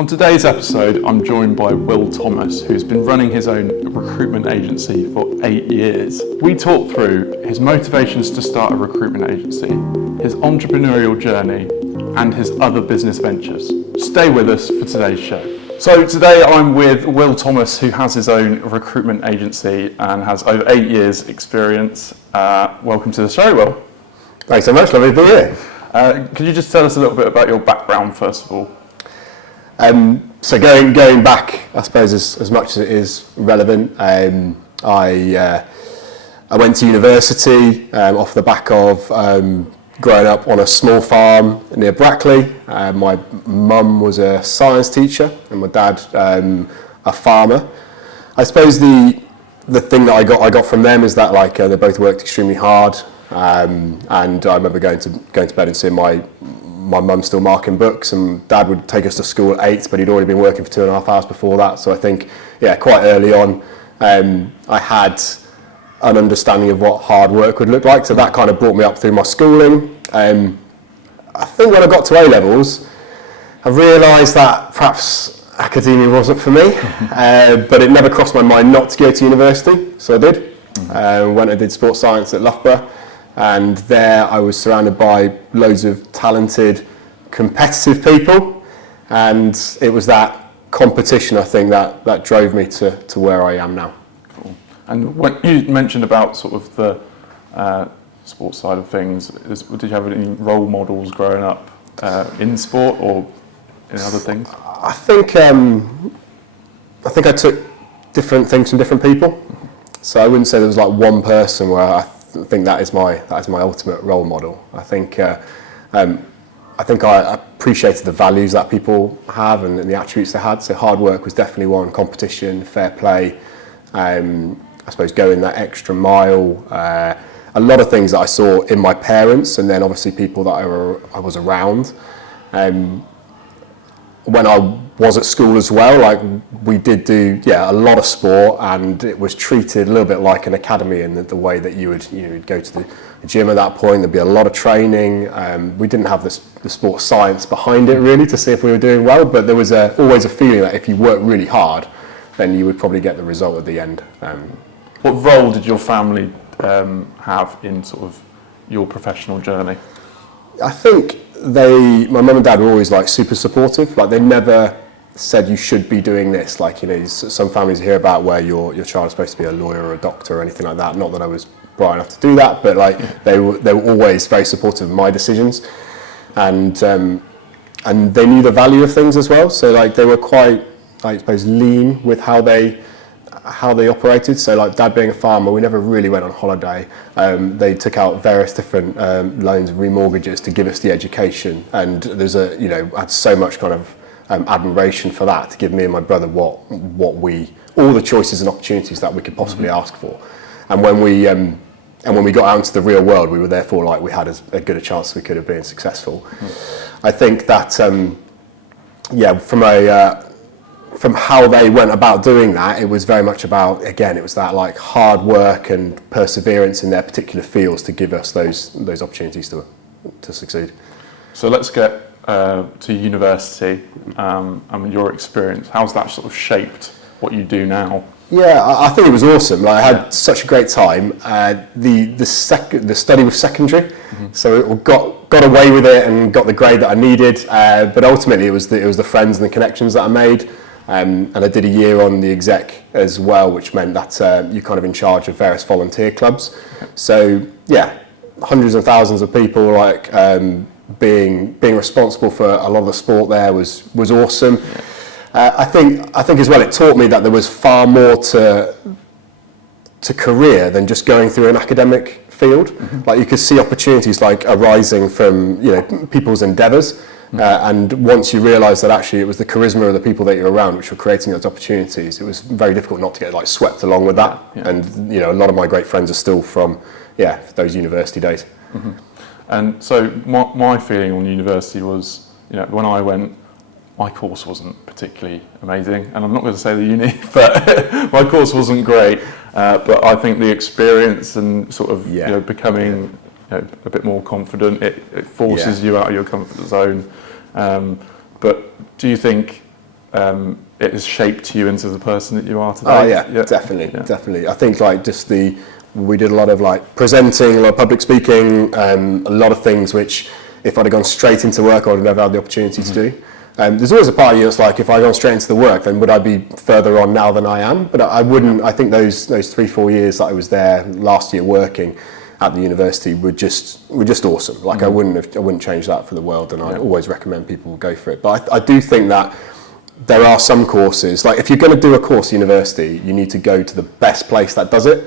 On today's episode, I'm joined by Will Thomas, who's been running his own recruitment agency for 8 years. We talk through his motivations to start a recruitment agency, his entrepreneurial journey, and his other business ventures. Stay with us for today's show. So today I'm with Will Thomas, who has his own recruitment agency and has over 8 years experience. Welcome to the show, Will. Thanks so much, lovely to be here. Could you just tell us a little bit about your background first of all? So going back, I suppose as much as it is relevant, I went to university off the back of growing up on a small farm near Brackley. My mum was a science teacher and my dad a farmer. I suppose the thing that I got from them is that they both worked extremely hard, and I remember going to bed and seeing my mum still marking books, and dad would take us to school at 8, but he'd already been working for 2.5 hours before that. So I think, quite early on, I had an understanding of what hard work would look like. So that kind of brought me up through my schooling. I think when I got to A-levels, I realised that perhaps academia wasn't for me, but it never crossed my mind not to go to university. So I did. Went and did sports science at Loughborough. And there I was surrounded by loads of talented, competitive people, and it was that competition, I think, that drove me to where I am now. Cool. And when you mentioned about sort of the sports side of things, did you have any role models growing up in sport or in other things? I think I took different things from different people, so I wouldn't say there was like one person where I think that is my ultimate role model. I think I appreciated the values that people have and the attributes they had. So hard work was definitely one, competition, fair play, I suppose going that extra mile, a lot of things that I saw in my parents, and then obviously people that I was around. When I was at school as well, we did do a lot of sport, and it was treated a little bit like an academy in the way that you would go to the gym at that point. There'd be a lot of training. We didn't have the sports science behind it really to see if we were doing well, but there was always a feeling that if you worked really hard, then you would probably get the result at the end. What role did your family have in sort of your professional journey? I think my mum and dad were always super super-supportive. They never said you should be doing this. Some families hear about where your child is supposed to be a lawyer or a doctor or anything like that. Not that I was bright enough to do that, but they were always very supportive of my decisions, and they knew the value of things as well. So they were quite, I suppose, lean with how they operated. So dad being a farmer, we never really went on holiday. They took out various different loans and remortgages to give us the education, and there's I had so much kind of admiration for that, to give me and my brother all the choices and opportunities that we could possibly ask for. And when we got out into the real world, we were therefore we had as good a chance as we could have been successful. I think that from how they went about doing that, it was very much about, again, it was that hard work and perseverance in their particular fields to give us those opportunities to succeed. So let's get to university and your experience. How's that sort of shaped what you do now? Yeah, I think it was awesome. I had such a great time. The study was secondary, so it got away with it and got the grade that I needed. But ultimately, it was the friends and the connections that I made. And I did a year on the exec as well, which meant that you're kind of in charge of various volunteer clubs. So hundreds of thousands of people, being responsible for a lot of the sport there was awesome. I think as well, it taught me that there was far more to career than just going through an academic field. You could see opportunities arising from people's endeavours. And once you realise that actually it was the charisma of the people that you're around which were creating those opportunities, it was very difficult not to get swept along with that. Yeah. And a lot of my great friends are still from those university days. And so my feeling on university was, when I went, my course wasn't particularly amazing, and I'm not going to say the uni, but my course wasn't great. But I think the experience and sort of becoming a bit more confident, it forces you out of your comfort zone. But do you think it has shaped you into the person that you are today? Oh yeah, definitely. I think like we did a lot of like presenting, a lot of public speaking, a lot of things which if I'd have gone straight into work, I would have never had the opportunity to do. There's always a part of you that's like, if I go straight into the work, then would I be further on now than I am? But I wouldn't. I think those 3-4 years that I was there last year working at the university were just awesome. Like I wouldn't change that for the world, and I'd always recommend people go for it. But I do think that there are some courses, like if you're going to do a course at university, you need to go to the best place that does it.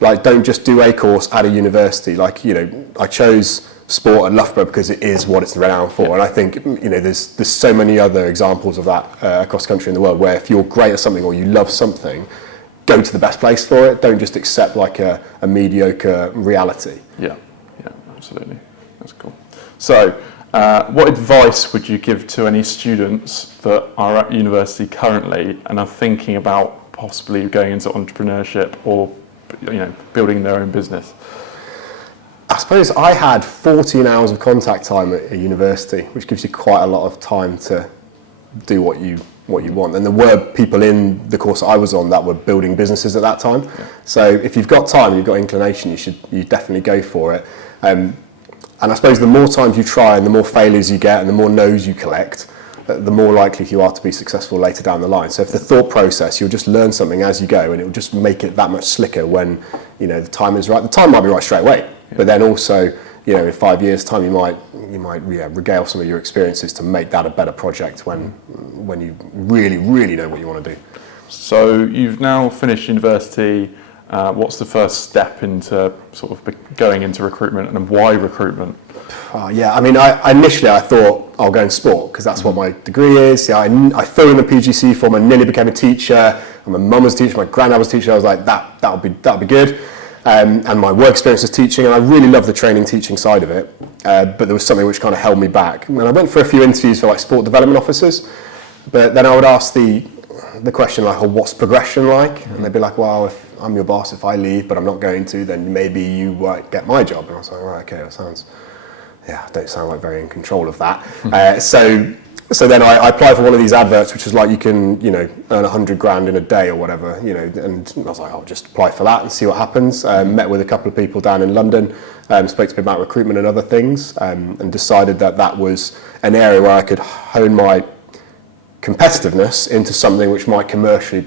Like don't just do a course at a university. Like, you know, I chose sport at Loughborough because it is what it's renowned for, and I think, you know, there's so many other examples of that across the country and the world, where if you're great at something or you love something, go to the best place for it. Don't just accept like a mediocre reality. Yeah, absolutely. That's cool. So what advice would you give to any students that are at university currently and are thinking about possibly going into entrepreneurship or, you know, building their own business? I suppose I had 14 hours of contact time at a university, which gives you quite a lot of time to do what you want. And there were people in the course I was on that were building businesses at that time. So if you've got time, you've got inclination, you definitely go for it. And I suppose the more times you try and the more failures you get and the more no's you collect, the more likely you are to be successful later down the line. So if the thought process, you'll just learn something as you go, and it will just make it that much slicker when, you know, the time is right. The time might be right straight away, but then also, you know, in 5 years' time, you might regale some of your experiences to make that a better project when you really, really know what you want to do. So you've now finished university. What's the first step into sort of going into recruitment, and why recruitment? I mean, initially I thought I'll go in sport because that's what my degree is. I filled in the PGC form and nearly became a teacher. My mum was a teacher, my granddad was a teacher. I was like, that'll be good. And my work experience was teaching, and I really loved the training teaching side of it. But there was something which kind of held me back. And I went for a few interviews for like sport development officers, but then I would ask the question like, oh, what's progression like? And they'd be like, well, if I'm your boss, if I leave, but I'm not going to, then maybe you won't get my job. And I was like, right, okay, I don't sound like very in control of that. So then I applied for one of these adverts, which is like you can, you know, earn 100 grand in a day or whatever, you know, and I was like, I'll just apply for that and see what happens. Met with a couple of people down in London, spoke to me about recruitment and other things, and decided that was an area where I could hone my competitiveness into something which might commercially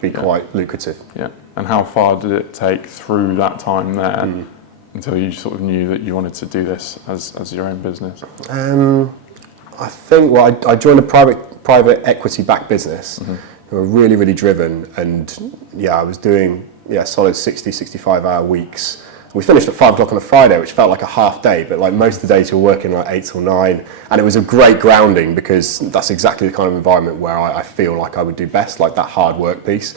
be quite lucrative. Yeah. And how far did it take through that time there until you sort of knew that you wanted to do this as your own business? I think, well, I joined a private equity-backed business who were really, really driven, and I was doing solid 60, 65-hour weeks. We finished at 5 o'clock on a Friday, which felt like a half day, but like most of the days you were working like 8 till 9, and it was a great grounding because that's exactly the kind of environment where I feel like I would do best, like that hard work piece.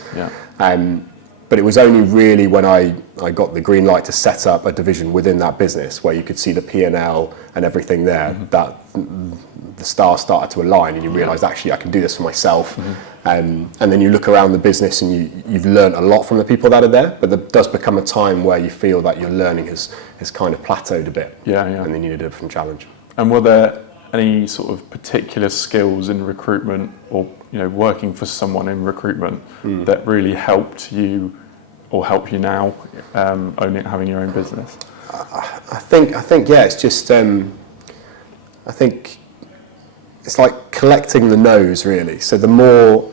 But it was only really when I got the green light to set up a division within that business where you could see the P&L and everything there that the stars started to align, and you realised actually I can do this for myself. And then you look around the business and you've learned a lot from the people that are there, but there does become a time where you feel that your learning has kind of plateaued a bit. And then you need a different challenge. And were there any sort of particular skills in recruitment or, you know, working for someone in recruitment that really helped you or help you now having your own business? I think it's just I think it's like collecting the no's really. So the more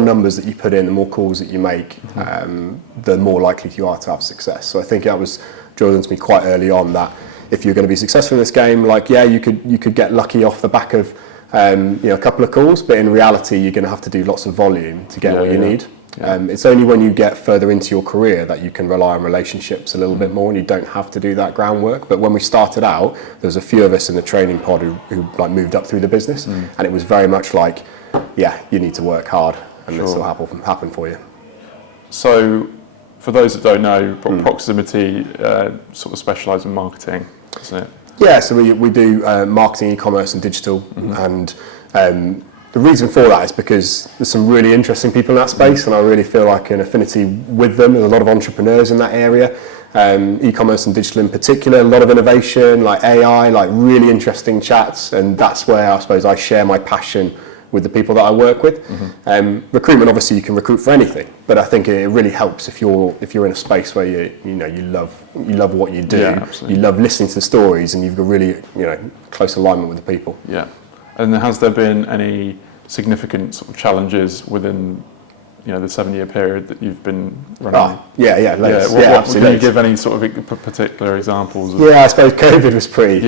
numbers that you put in, the more calls that you make, the more likely you are to have success. So I think that was drilled into me quite early on that if you're going to be successful in this game, like you could get lucky off the back of a couple of calls, but in reality you're going to have to do lots of volume to get what you need. It's only when you get further into your career that you can rely on relationships a little bit more, and you don't have to do that groundwork. But when we started out, there was a few of us in the training pod who like moved up through the business, and it was very much like, you need to work hard, and this will happen for you. So, for those that don't know, Proximity sort of specialise in marketing, isn't it? Yeah, so we do marketing, e-commerce, and digital, and the reason for that is because there's some really interesting people in that space, and I really feel like an affinity with them. There's a lot of entrepreneurs in that area, e-commerce and digital in particular, a lot of innovation, like AI, like really interesting chats, and that's where I suppose I share my passion with the people that I work with. Recruitment, obviously, you can recruit for anything, but I think it really helps if you're in a space where you love what you do, you love listening to the stories, and you've got really close alignment with the people. Yeah. And has there been any significant sort of challenges within the 7-year period that you've been running? Absolutely. Can you give any sort of particular examples? I suppose COVID was pretty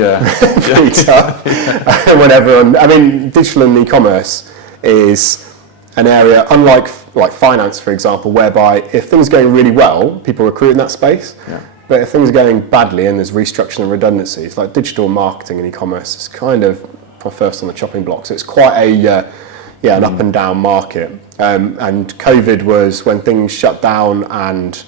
tough. When everyone, digital and e-commerce is an area, unlike finance, for example, whereby if things are going really well, people recruit in that space. Yeah. But if things are going badly and there's restructuring and redundancies, like digital marketing and e-commerce is kind of first on the chopping block. So it's quite an up and down market. And COVID was when things shut down, and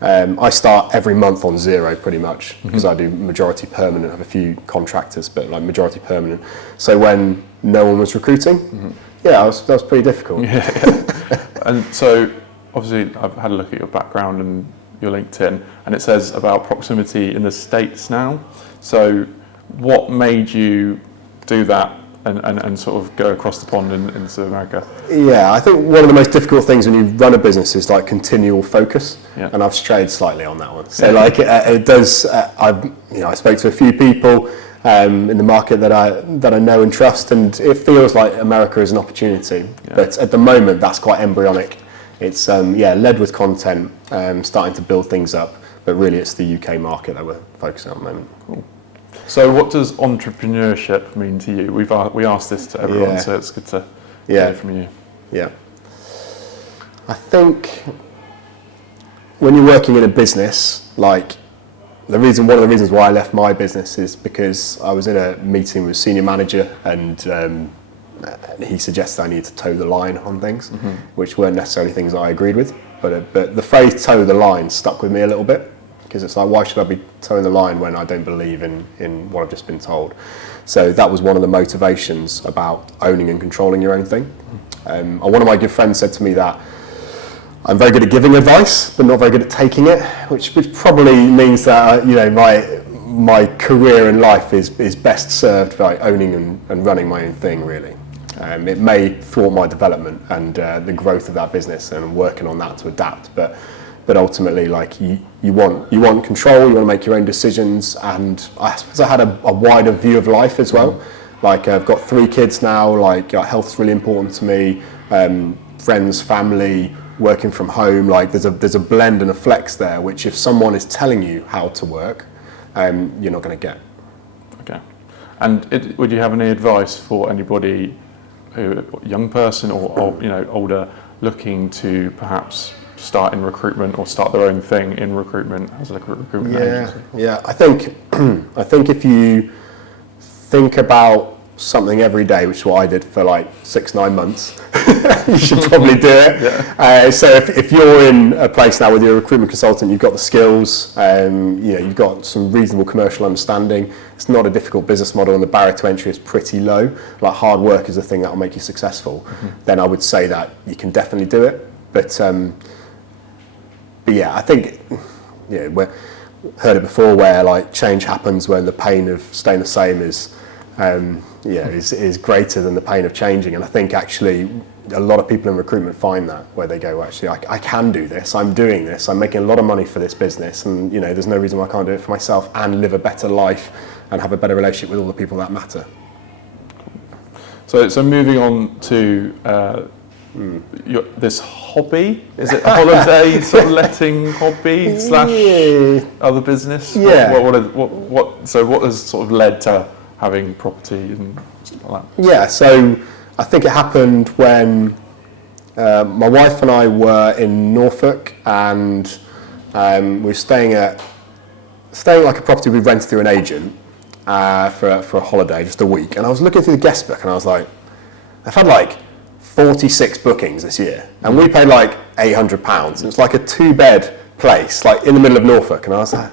I start every month on zero pretty much, because I do majority permanent, I have a few contractors, but like majority permanent. So when no one was recruiting, that was pretty difficult. And so obviously I've had a look at your background and your LinkedIn, and it says about Proximity in the States now. So what made you do that and sort of go across the pond into America? Yeah, I think one of the most difficult things when you run a business is like continual focus, and I've strayed slightly on that one. So it does. I spoke to a few people in the market that I know and trust, and it feels like America is an opportunity. But at the moment, that's quite embryonic. It's led with content, starting to build things up, but really it's the UK market that we're focusing on at the moment. Cool. So what does entrepreneurship mean to you? We asked this to everyone, so it's good to hear from you. Yeah. I think when you're working in a business, like one of the reasons why I left my business is because I was in a meeting with a senior manager, and he suggested I needed to toe the line on things, which weren't necessarily things I agreed with. But the phrase "toe the line" stuck with me a little bit. Because it's like, why should I be towing the line when I don't believe in what I've just been told? So that was one of the motivations about owning and controlling your own thing. And one of my good friends said to me that I'm very good at giving advice, but not very good at taking it, which probably means that my career in life is best served by owning and running my own thing, really. It may thwart my development and the growth of that business, and I'm working on that to adapt, but ultimately, like you want control, you want to make your own decisions, and I suppose I had a wider view of life as well. Like I've got 3 kids now, like health's really important to me, friends, family, working from home, like there's a blend and a flex there, which if someone is telling you how to work, you're not going to get. Okay. And would you have any advice for anybody, young person or older, looking to perhaps start in recruitment or start their own thing in recruitment as a recruitment agency? Yeah. I think if you think about something every day, which is what I did for like 6-9 months, you should probably do it. So if you're in a place now with your recruitment consultant, you've got the skills, you've got some reasonable commercial understanding. It's not a difficult business model, and the barrier to entry is pretty low. Like hard work is the thing that will make you successful. Then I would say that you can definitely do it. But I think we heard it before, where like change happens when the pain of staying the same is greater than the pain of changing. And I think actually a lot of people in recruitment find that, where they go, actually, I can do this, I'm doing this, I'm making a lot of money for this business, and there's no reason why I can't do it for myself and live a better life and have a better relationship with all the people that matter. So moving on to this hobby, is it a holiday sort of letting hobby / other business? What has sort of led to having property and stuff like that? So I think it happened when my wife and I were in Norfolk, and we were staying like a property we rented through an agent for a holiday, just a week. And I was looking through the guest book, and I was like, I've had like 46 bookings this year, and we paid like £800. It's like a 2-bed place, like in the middle of Norfolk, and I was like,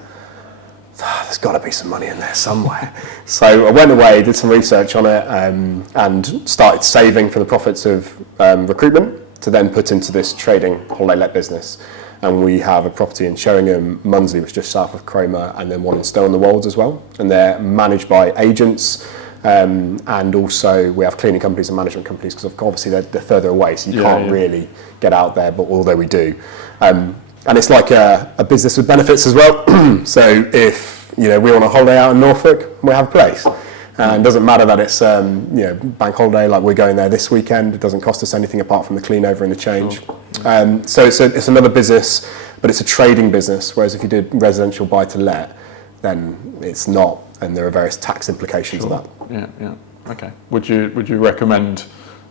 there's got to be some money in there somewhere. So I went away, did some research on it, and started saving from the profits of recruitment to then put into this trading holiday let business. And we have a property in Sheringham, Munsley, which is just south of Cromer, and then one in Stow-on-the-Wolds as well. And they're managed by agents, and also we have cleaning companies and management companies because obviously they're further away, so you can't really get out there, but although we do. And it's like a business with benefits as well. So if we're on a holiday out in Norfolk, we have a place. And it doesn't matter that it's bank holiday, like we're going there this weekend. It doesn't cost us anything apart from the clean over and the change. Sure. So it's another business, but it's a trading business. Whereas if you did residential buy to let, then it's not, and there are various tax implications of that. Yeah. Okay. Would you recommend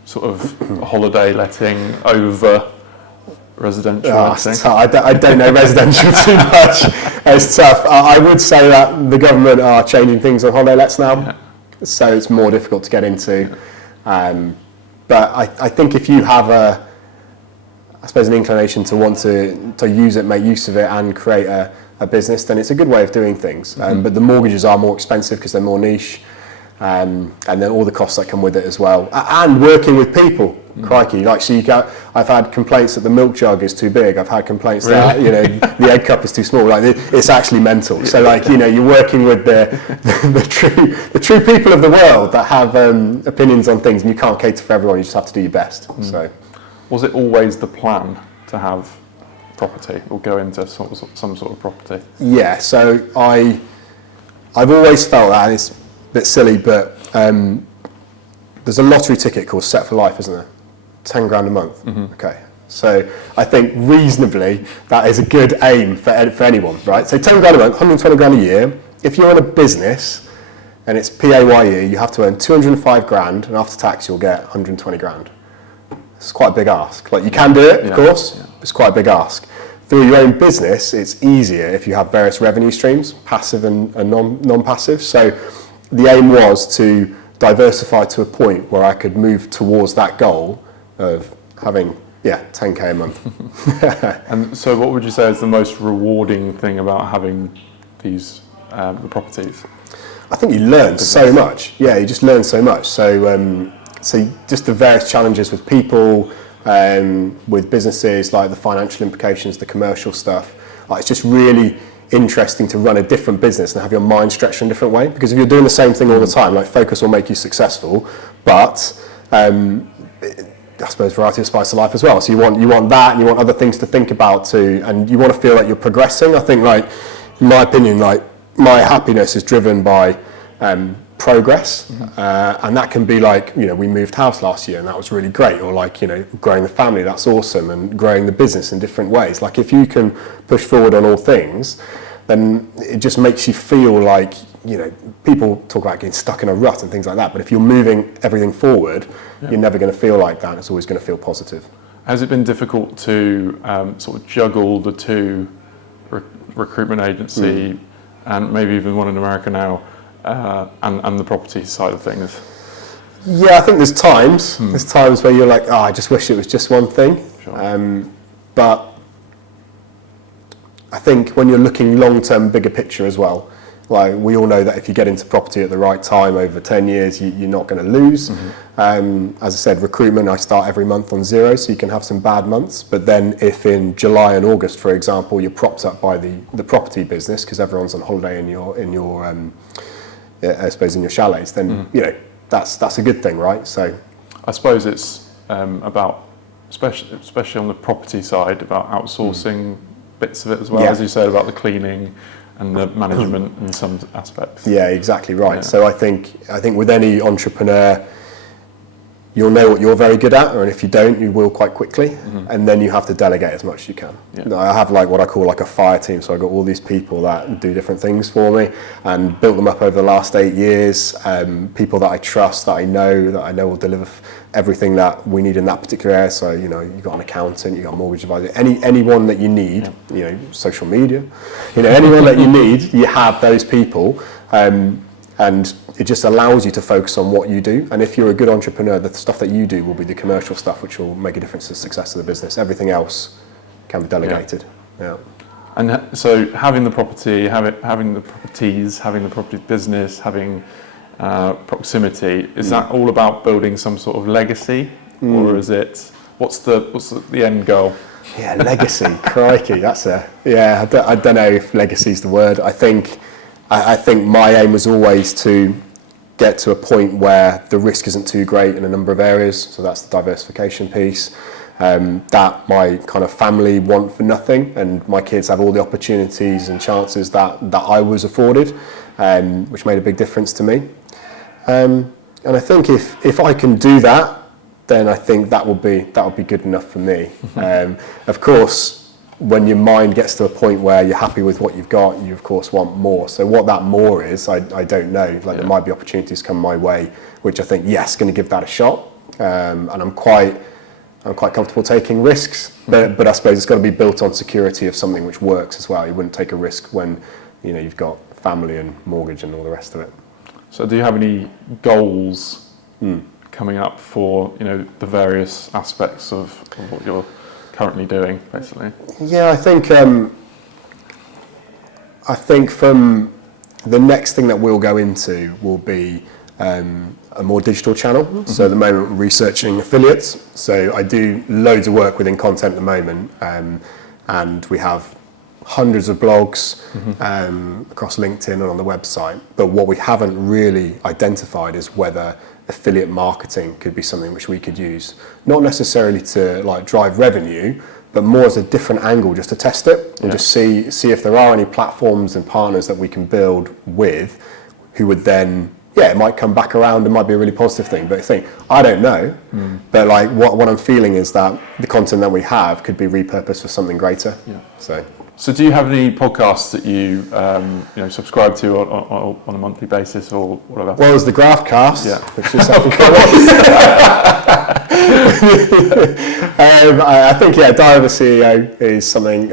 sort of holiday letting over residential letting? I don't know residential too much. It's tough. I would say that the government are changing things on holiday lets now, so it's more difficult to get into. But I think if you have an inclination to want to use it, make use of it, and create a business, then it's a good way of doing things. But the mortgages are more expensive because they're more niche, and then all the costs that come with it as well. And working with people, crikey! Like, so I've had complaints that the milk jug is too big. I've had complaints that the egg cup is too small. Like, it's actually mental. So you're working with the true people of the world that have opinions on things, and you can't cater for everyone. You just have to do your best. So, was it always the plan to have property or go into some sort of property? Yeah. So I've always felt that, and it's a bit silly, but there's a lottery ticket called Set for Life, isn't there? 10 grand a month. Okay. So I think reasonably that is a good aim for anyone, right? So 10 grand a month, 120 grand a year. If you're in a business and it's PAYE, you have to earn 205 grand, and after tax you'll get 120 grand. It's quite a big ask. Like, you can do it, of course, but it's quite a big ask. Through your own business, it's easier if you have various revenue streams, passive and non-passive. So the aim was to diversify to a point where I could move towards that goal of having 10k a month. And so what would you say is the most rewarding thing about having these the properties? I think you learn so much. Yeah, you just learn so much. So just the various challenges with people, with businesses, like the financial implications, the commercial stuff. It's just really interesting to run a different business and have your mind stretched in a different way, because if you're doing the same thing all the time, like, focus will make you successful, but I suppose variety of spice of life as well. So you want that, and you want other things to think about too, and you want to feel like you're progressing. I think, like, in my opinion, like, my happiness is driven by progress, and that can be like, we moved house last year and that was really great, or like, growing the family, that's awesome, and growing the business in different ways. Like, if you can push forward on all things, then it just makes you feel like, people talk about getting stuck in a rut and things like that, but if you're moving everything forward, you're never going to feel like that. It's always going to feel positive. Has it been difficult to sort of juggle the two, recruitment agency and maybe even one in America now, and the property side of things? Yeah, I think there's times. There's times where you're like, I just wish it was just one thing. Sure. But I think when you're looking long-term, bigger picture as well, like, we all know that if you get into property at the right time over 10 years, you're not going to lose. As I said, recruitment, I start every month on zero, so you can have some bad months. But then if in July and August, for example, you're propped up by the property business because everyone's on holiday in your I suppose in your chalets, then that's a good thing, right? So I suppose it's about, especially on the property side, about outsourcing bits of it as well, as you said, about the cleaning and the management in some aspects. Yeah, exactly right. Yeah. So I think with any entrepreneur, you'll know what you're very good at, and if you don't, you will quite quickly, and then you have to delegate as much as you can. Yeah. I have like what I call like a fire team, so I've got all these people that do different things for me, and built them up over the last 8 years, people that I trust, that I know will deliver everything that we need in that particular area. So, you've got an accountant, you've got a mortgage advisor, anyone that you need, social media, anyone that you need, you have those people, and it just allows you to focus on what you do. And if you're a good entrepreneur, the stuff that you do will be the commercial stuff, which will make a difference to the success of the business. Everything else can be delegated. Yeah. And so having the property, having the properties, having the property business, having proximity, is that all about building some sort of legacy, or is it, what's the end goal? Yeah, legacy. Crikey, that's I don't know if legacy is the word. I think my aim was always to get to a point where the risk isn't too great in a number of areas. So that's the diversification piece. That my kind of family want for nothing, and my kids have all the opportunities and chances that I was afforded, which made a big difference to me. And I think if I can do that, then I think that will be good enough for me. Of course, when your mind gets to a point where you're happy with what you've got, you of course want more. So what that more is, I don't know. Like there might be opportunities come my way, which I think, yes, going to give that a shot. And I'm quite comfortable taking risks, but I suppose it's got to be built on security of something which works as well. You wouldn't take a risk when you've got family and mortgage and all the rest of it. So do you have any goals coming up for the various aspects of what you're currently doing, basically? Yeah, I think from the next thing that we'll go into will be a more digital channel. Mm-hmm. So at the moment we're researching affiliates. So I do loads of work within content at the moment, and we have hundreds of blogs across LinkedIn and on the website. But what we haven't really identified is whether affiliate marketing could be something which we could use, not necessarily to like drive revenue, but more as a different angle, just to test it and just see if there are any platforms and partners that we can build with, who would then, it might come back around and might be a really positive thing. But I don't know. But like what I'm feeling is that the content that we have could be repurposed for something greater. Yeah. So do you have any podcasts that you subscribe to on a monthly basis or whatever? Well, there's the Graphcast, which is something I think Diary of a CEO is something,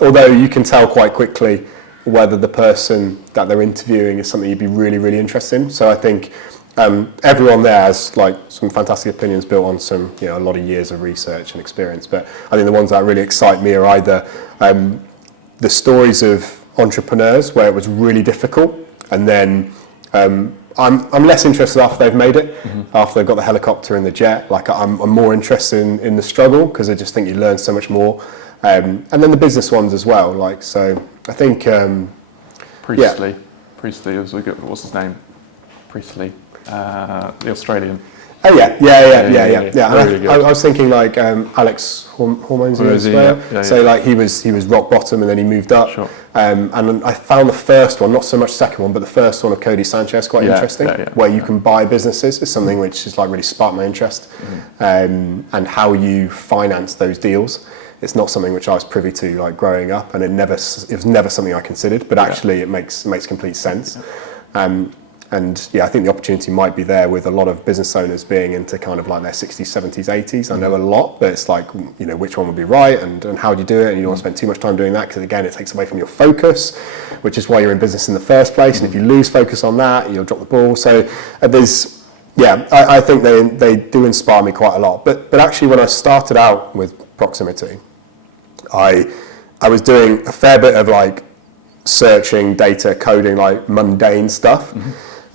although you can tell quite quickly whether the person that they're interviewing is something you'd be really, really interested in. So I think everyone there has like some fantastic opinions built on some, a lot of years of research and experience. But I think the ones that really excite me are either the stories of entrepreneurs where it was really difficult, and then I'm less interested after they've made it, after they've got the helicopter and the jet. Like I'm more interested in the struggle, because I just think you learn so much more. And then the business ones as well. Like, so I think Priestley was a good, what's his name? Priestley, the Australian. Oh yeah. Really I was thinking like Alex Hormones as well. So like he was rock bottom and then he moved up. Sure. And I found the first one, not so much the second one, but the first one of Cody Sanchez quite interesting. Where you can buy businesses is something which has like really sparked my interest. And how you finance those deals. It's not something which I was privy to like growing up, and it was never something I considered. But actually, it makes complete sense. And I think the opportunity might be there with a lot of business owners being into kind of like their 60s, 70s, 80s. I know a lot, but it's like, which one would be right and how do you do it? And you don't want to spend too much time doing that, because again, it takes away from your focus, which is why you're in business in the first place. And if you lose focus on that, you'll drop the ball. So I think they do inspire me quite a lot. But actually, when I started out with Proximity, I was doing a fair bit of like searching, data, coding, like mundane stuff.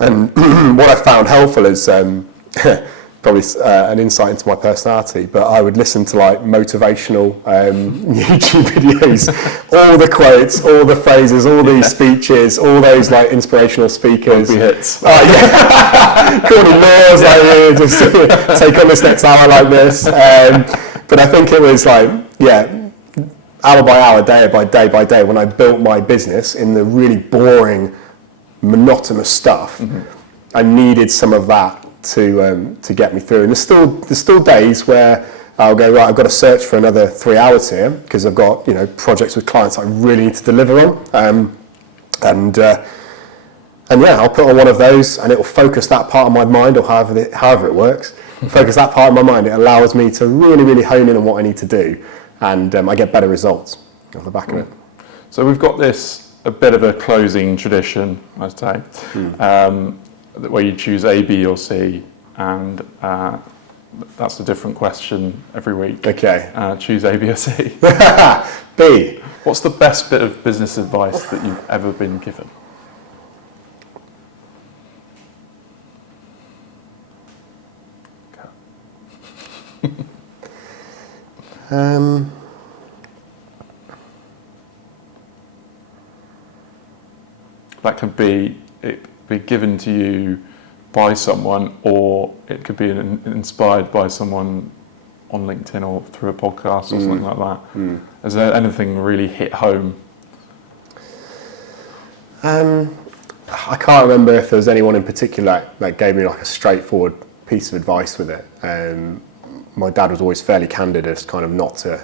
And what I found helpful is probably an insight into my personality, but I would listen to like motivational YouTube videos, all the quotes, all the phrases, all these speeches, all those like inspirational speakers. Hits. Courtney Laws, like, just take on this next hour like this. But I think it was like, hour by hour, day by day, when I built my business in the really boring, monotonous stuff, I needed some of that to get me through. And there's still days where I'll go, right, I've got to search for another 3 hours here, because I've got projects with clients I really need to deliver on. And I'll put on one of those, and it will focus that part of my mind, or however it works. Focus that part of my mind. It allows me to really, really hone in on what I need to do. And I get better results off the back of it. So we've got a bit of a closing tradition, I'd say, where you choose A, B or C, and that's a different question every week. Okay. Choose A, B or C. B. What's the best bit of business advice that you've ever been given? That could be given to you by someone, or it could be inspired by someone on LinkedIn or through a podcast or something like that. Has there anything really hit home? I can't remember if there was anyone in particular that gave me like a straightforward piece of advice with it. My dad was always fairly candid as kind of not to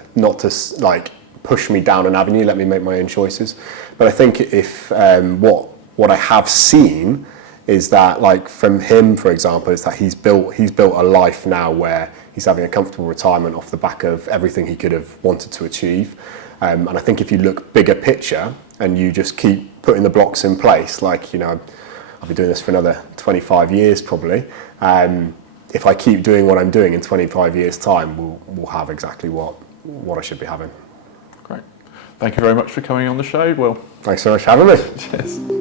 like push me down an avenue, let me make my own choices. But I think if what I have seen is that, like from him, for example, is that he's built a life now where he's having a comfortable retirement off the back of everything he could have wanted to achieve. And I think if you look bigger picture and you just keep putting the blocks in place, like, you know, I'll be doing this for another 25 years probably. If I keep doing what I'm doing in 25 years' time, we'll have exactly what I should be having. Great. Thank you very much for coming on the show, Will. Thanks so much for having me. Cheers.